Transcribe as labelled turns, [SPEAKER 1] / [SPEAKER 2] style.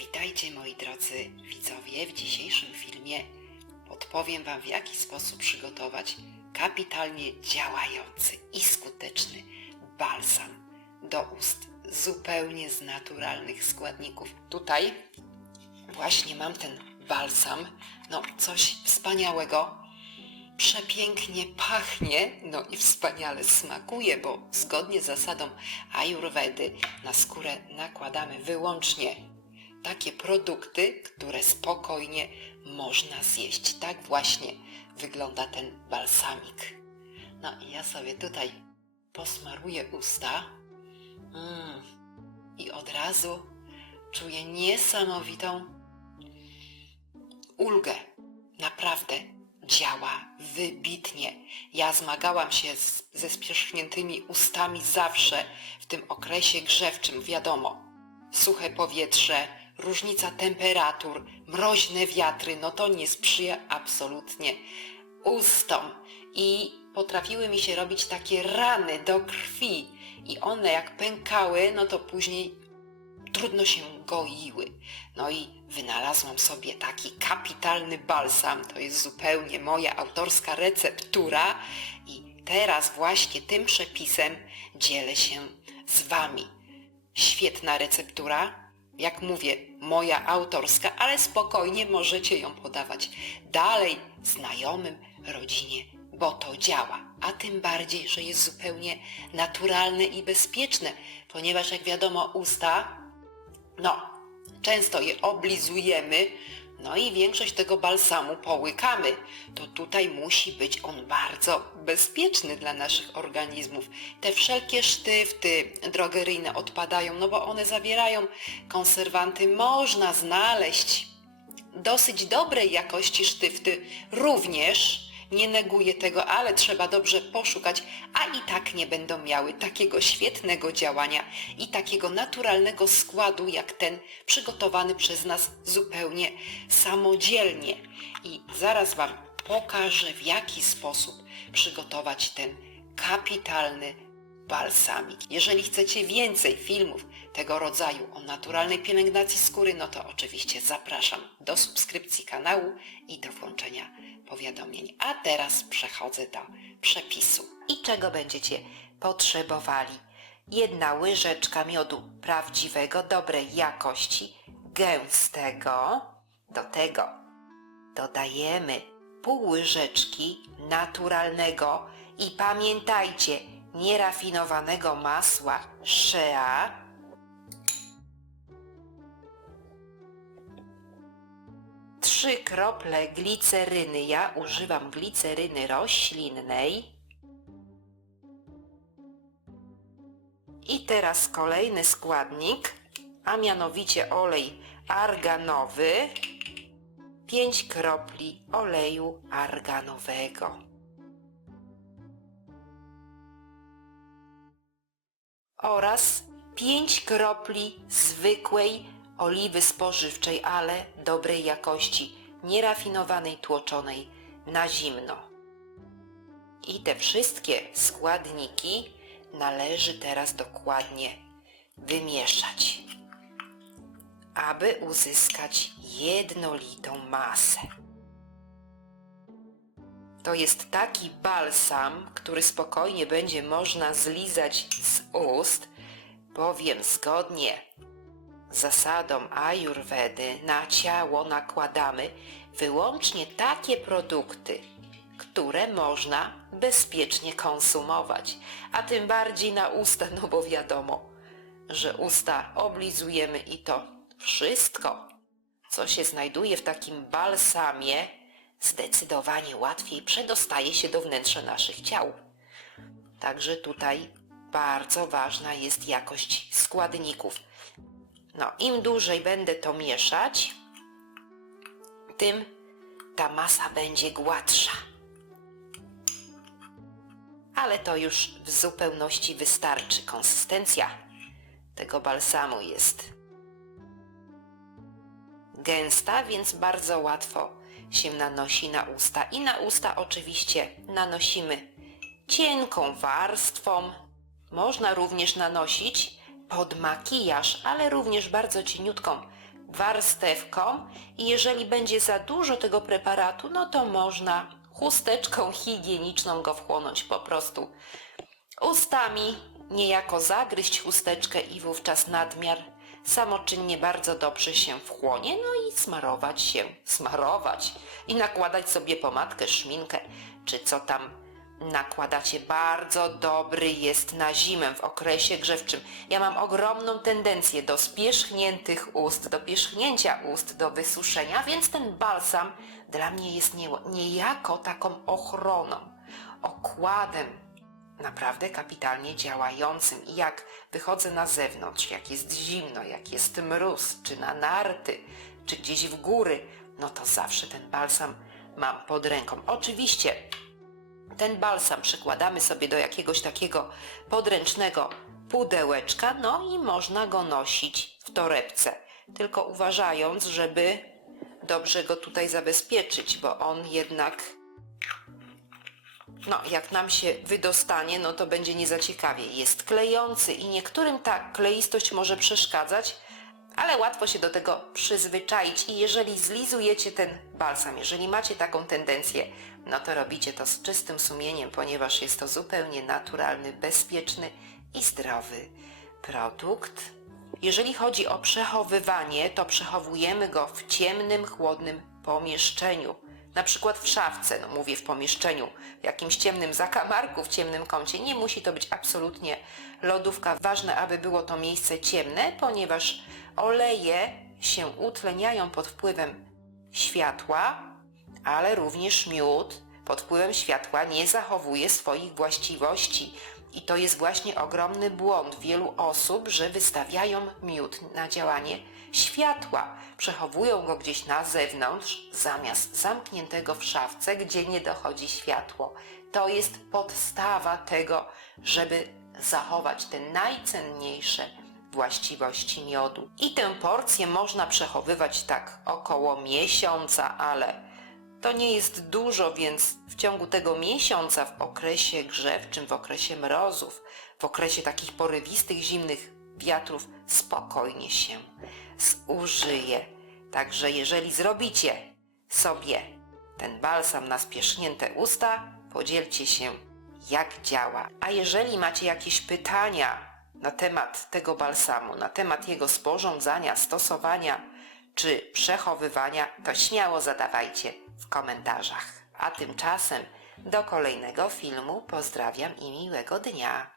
[SPEAKER 1] Witajcie moi drodzy widzowie. W dzisiejszym filmie podpowiem Wam w jaki sposób przygotować kapitalnie działający i skuteczny balsam do ust zupełnie z naturalnych składników. Tutaj właśnie mam ten balsam, no coś wspaniałego. Przepięknie pachnie, no i wspaniale smakuje, bo zgodnie z zasadą ajurwedy na skórę nakładamy wyłącznie takie produkty, które spokojnie można zjeść. Tak właśnie wygląda ten balsamik. No i ja sobie tutaj posmaruję usta mm, i od razu czuję niesamowitą ulgę. Naprawdę działa wybitnie. Ja zmagałam się z, ze spierzchniętymi ustami zawsze w tym okresie grzewczym, wiadomo. Suche powietrze, różnica temperatur, mroźne wiatry, no to nie sprzyja absolutnie ustom. I potrafiły mi się robić takie rany do krwi i one jak pękały, no to później trudno się goiły. No i wynalazłam sobie taki kapitalny balsam. To jest zupełnie moja autorska receptura i teraz właśnie tym przepisem dzielę się z Wami. Świetna receptura, jak mówię, moja autorska, ale spokojnie możecie ją podawać dalej znajomym, rodzinie, bo to działa. A tym bardziej, że jest zupełnie naturalne i bezpieczne, ponieważ jak wiadomo usta no, często je oblizujemy, no i większość tego balsamu połykamy. To tutaj musi być on bardzo bezpieczny dla naszych organizmów. Te wszelkie sztywty drogeryjne odpadają, no bo one zawierają konserwanty. Można znaleźć dosyć dobrej jakości sztywty również. Nie neguję tego, ale trzeba dobrze poszukać, a i tak nie będą miały takiego świetnego działania i takiego naturalnego składu jak ten przygotowany przez nas zupełnie samodzielnie. I zaraz Wam pokażę w jaki sposób przygotować ten kapitalny balsamik. Jeżeli chcecie więcej filmów tego rodzaju o naturalnej pielęgnacji skóry, no to oczywiście zapraszam do subskrypcji kanału i do włączenia powiadomień. A teraz przechodzę do przepisu. I czego będziecie potrzebowali? Jedna łyżeczka miodu prawdziwego, dobrej jakości, gęstego. Do tego dodajemy pół łyżeczki naturalnego i pamiętajcie, nierafinowanego masła shea, trzy krople gliceryny. Ja używam gliceryny roślinnej. I teraz kolejny składnik, a mianowicie olej arganowy. 5 kropli oleju arganowego. oraz 5 kropli zwykłej oliwy spożywczej, ale dobrej jakości, nierafinowanej, tłoczonej na zimno. I te wszystkie składniki należy teraz dokładnie wymieszać, aby uzyskać jednolitą masę. To jest taki balsam, który spokojnie będzie można zlizać z ust, bowiem zgodnie zasadą ajurwedy na ciało nakładamy wyłącznie takie produkty, które można bezpiecznie konsumować, a tym bardziej na usta, no bo wiadomo, że usta oblizujemy i to wszystko, co się znajduje w takim balsamie, zdecydowanie łatwiej przedostaje się do wnętrza naszych ciał. Także tutaj bardzo ważna jest jakość składników. No, im dłużej będę to mieszać, tym ta masa będzie gładsza. Ale to już w zupełności wystarczy. Konsystencja tego balsamu jest gęsta, więc bardzo łatwo się nanosi na usta. I na usta oczywiście nanosimy cienką warstwą. Można również nanosić pod makijaż, ale również bardzo cieniutką warstewką. I jeżeli będzie za dużo tego preparatu, no to można chusteczką higieniczną go wchłonąć po prostu ustami, niejako zagryźć chusteczkę i wówczas nadmiar samoczynnie bardzo dobrze się wchłonie, no i smarować się, smarować i nakładać sobie pomadkę, szminkę, czy co tam nakładacie. Bardzo dobry jest na zimę w okresie grzewczym. Ja mam ogromną tendencję do spierzchniętych ust, do pierzchnięcia ust, do wysuszenia, więc ten balsam dla mnie jest nie, niejako taką ochroną, okładem naprawdę kapitalnie działającym i jak wychodzę na zewnątrz, jak jest zimno, jak jest mróz, czy na narty, czy gdzieś w góry, no to zawsze ten balsam mam pod ręką. Oczywiście ten balsam przykładamy sobie do jakiegoś takiego podręcznego pudełeczka, no i można go nosić w torebce. Tylko uważając, żeby dobrze go tutaj zabezpieczyć, bo on jednak no, jak nam się wydostanie, no to będzie nie za ciekawie. Jest klejący i niektórym ta kleistość może przeszkadzać, ale łatwo się do tego przyzwyczaić i jeżeli zlizujecie ten balsam, jeżeli macie taką tendencję, no to robicie to z czystym sumieniem, ponieważ jest to zupełnie naturalny, bezpieczny i zdrowy produkt. Jeżeli chodzi o przechowywanie, to przechowujemy go w ciemnym, chłodnym pomieszczeniu. Na przykład w szafce, no mówię w pomieszczeniu, w jakimś ciemnym zakamarku, w ciemnym kącie. Nie musi to być absolutnie lodówka. Ważne, aby było to miejsce ciemne, ponieważ oleje się utleniają pod wpływem światła, ale również miód pod wpływem światła nie zachowuje swoich właściwości. I to jest właśnie ogromny błąd wielu osób, że wystawiają miód na działanie światła. Przechowują go gdzieś na zewnątrz, zamiast zamkniętego w szafce, gdzie nie dochodzi światło. To jest podstawa tego, żeby zachować te najcenniejsze właściwości miodu. I tę porcję można przechowywać tak około miesiąca, ale to nie jest dużo, więc w ciągu tego miesiąca, w okresie grzewczym, w okresie mrozów, w okresie takich porywistych, zimnych wiatrów, spokojnie się zużyje. Także jeżeli zrobicie sobie ten balsam na spierzchnięte usta, podzielcie się jak działa. A jeżeli macie jakieś pytania na temat tego balsamu, na temat jego sporządzania, stosowania czy przechowywania, to śmiało zadawajcie w komentarzach. A tymczasem do kolejnego filmu pozdrawiam i miłego dnia.